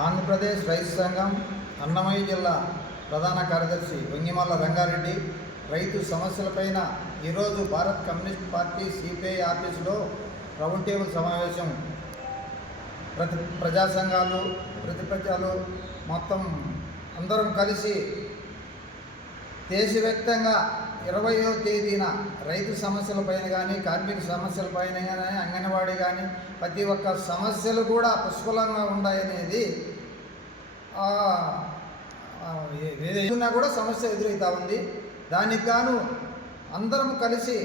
ఆంధ్రప్రదేశ్ రైతు సంఘం అన్నమయ్య జిల్లా ప్రధాన కార్యదర్శి వంగిమల్ల రంగారెడ్డి రైతు సమస్యలపైన ఈరోజు భారత్ కమ్యూనిస్ట్ పార్టీ సిపిఐ ఆఫీసులో రౌండ్ టేబుల్ సమావేశం ప్రజా సంఘాలు ప్రతిపక్షాలు మొత్తం అందరం కలిసి దేశవ్యాప్తంగా 20వ తేదీన రైతు సమస్యలపైన కానీ కార్మిక సమస్యలపైన కానీ అంగన్వాడీ కానీ ప్రతి ఒక్క సమస్యలు కూడా పుష్కలంగా ఉన్నాయనేది ఏదైనా కూడా సమస్య ఎదురవుతూ ఉంది. దానికి గాను అందరం కలిసి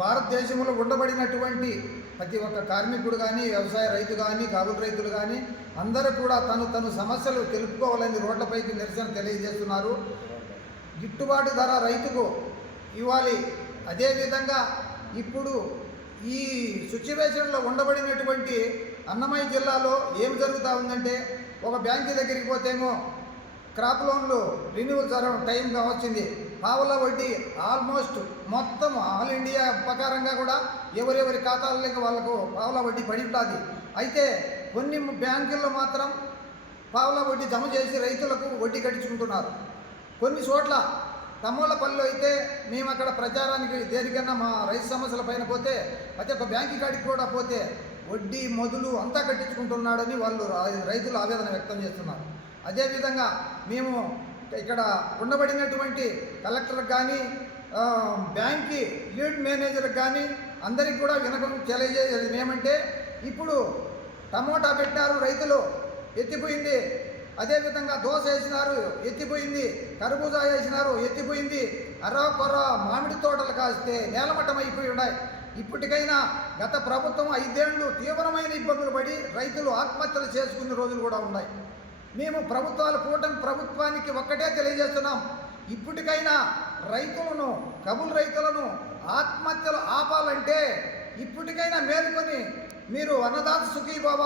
భారతదేశంలో ఉండబడినటువంటి ప్రతి ఒక్క కార్మికుడు కానీ వ్యవసాయ రైతు కానీ కౌలు రైతులు కానీ అందరూ కూడా తను సమస్యలు తెలుపుకోవాలని రోడ్లపైకి నిరసన తెలియజేస్తున్నారు. గిట్టుబాటు ధర రైతుకు ఇవ్వాలి. అదేవిధంగా ఇప్పుడు ఈ సిచ్యువేషన్లో ఉండబడినటువంటి అన్నమయ్య జిల్లాలో ఏం జరుగుతూ ఉందంటే, ఒక బ్యాంకు దగ్గరికి పోతేమో క్రాప్ లోన్లు రెన్యువల్ టైంగా వచ్చింది, పావలా వడ్డీ ఆల్మోస్ట్ మొత్తం ఆల్ ఇండియా ప్రకారంగా కూడా ఎవరెవరి ఖాతాలకి వాళ్ళకు పావలా వడ్డీ పడి ఉంటుంది. అయితే కొన్ని బ్యాంకుల్లో మాత్రం పావలా వడ్డీ జమ చేసి రైతులకు వడ్డీ కట్టించుకుంటున్నారు. కొన్ని చోట్ల తమ్మోళ్ళపల్లిలో అయితే మేము అక్కడ ప్రచారానికి దేనికన్నా మా రైతు సమస్యల పైన పోతే ప్రతి ఒక్క బ్యాంకు కాడికి కూడా పోతే వడ్డీ మొదలు అంతా కట్టించుకుంటున్నాడని వాళ్ళు రైతులు ఆవేదన వ్యక్తం చేస్తున్నారు. అదేవిధంగా మేము ఇక్కడ ఉండబడినటువంటి కలెక్టర్కి కానీ బ్యాంక్కి లీడ్ మేనేజర్కి కానీ అందరికి కూడా వినకం తెలియజేసేది ఏమంటే, ఇప్పుడు టమోటా పెట్టినారు రైతులు ఎత్తిపోయింది, అదేవిధంగా దోశ వేసినారు ఎత్తిపోయింది, కర్బూజా వేసినారు ఎత్తిపోయింది, కొర్ర మామిడి తోటలు కాస్తే నేలమట్టం అయిపోయి ఉన్నాయి. ఇప్పటికైనా గత ప్రభుత్వం 5 ఏళ్ళు తీవ్రమైన ఇబ్బందులు పడి రైతులు ఆత్మహత్యలు చేసుకునే రోజులు కూడా ఉన్నాయి. మేము కూటమి ప్రభుత్వానికి ఒక్కటే తెలియజేస్తున్నాం, ఇప్పటికైనా రైతులను కౌలు రైతులను ఆత్మహత్యలు ఆపాలంటే ఇప్పటికైనా మేలుకొని మీరు Annadata Sukhibhava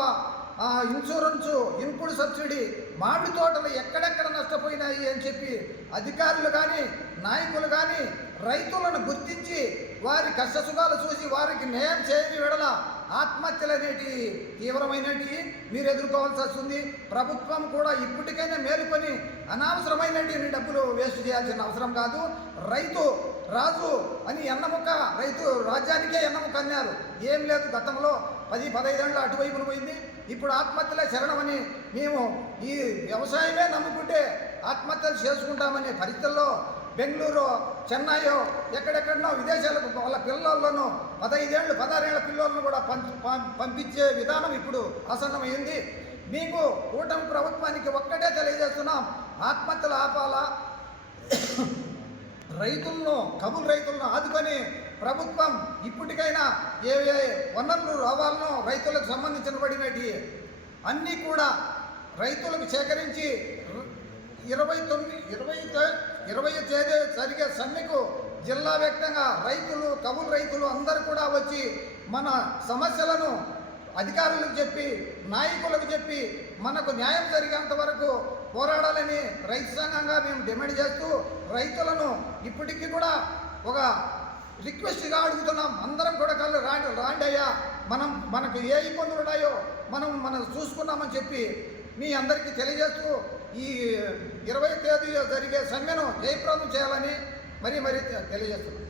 insurance, input subsidy, మామిడి తోటలు ఎక్కడెక్కడ నష్టపోయినాయి అని చెప్పి అధికారులు కానీ నాయకులు కానీ రైతులను గుర్తించి వారి కష్టసుఖాలు చూసి వారికి న్యాయం చేయని విడల ఆత్మహత్యలు అనేటివి తీవ్రమైనవి మీరు ఎదుర్కోవాల్సి వస్తుంది. ప్రభుత్వం కూడా ఇప్పటికైనా మేలుకొని అనవసరమైనటువంటి డబ్బులు వేస్ట్ చేయాల్సిన అవసరం కాదు. రైతు రాజు అని ఎన్నముక్క, రైతు రాజ్యానికే ఎన్నముక్క అన్నారు. ఏం లేదు, గతంలో 10-15 ఏళ్ళు అటువైపున పోయింది. ఇప్పుడు ఆత్మహత్యలే శరణమని మేము ఈ వ్యవసాయమే నమ్ముకుంటే ఆత్మహత్యలు చేసుకుంటామనే పరిస్థితుల్లో బెంగళూరు, చెన్నైయో ఎక్కడెక్కడనో విదేశాలకు వాళ్ళ పిల్లలను 15 ఏళ్ళు 16 ఏళ్ల పిల్లలను కూడా పంపించే విధానం ఇప్పుడు ఆసన్నమైంది. మీకు కూటమి ప్రభుత్వానికి ఒక్కటే తెలియజేస్తున్నాం, ఆత్మహత్యలు ఆపాలా, రైతులను కౌలు రైతులను ఆదుకొని ప్రభుత్వం ఇప్పటికైనా ఏ వనరులు రావాలనో రైతులకు సంబంధించినబడినవి అన్నీ కూడా రైతులకు సేకరించి 20వ తేదీ జరిగే సమ్మెకు జిల్లా వ్యాప్తంగా రైతులు కౌలు రైతులు అందరూ కూడా వచ్చి మన సమస్యలను అధికారులకు చెప్పి నాయకులకు చెప్పి మనకు న్యాయం జరిగేంత వరకు పోరాడాలని రైతు సంఘంగా మేము డిమాండ్ చేస్తూ రైతులను ఇప్పటికీ కూడా ఒక రిక్వెస్ట్గా అడుగుతున్నాం. అందరం కూడా రాండి అయ్యా, మనకు ఏ ఇబ్బందులు ఉన్నాయో మనం చూసుకున్నామని చెప్పి మీ అందరికీ తెలియజేస్తూ ఈ 20వ తేదీ జరిగే సమ్మెను జయప్రదం చేయాలని మరీ తెలియజేస్తున్నాం.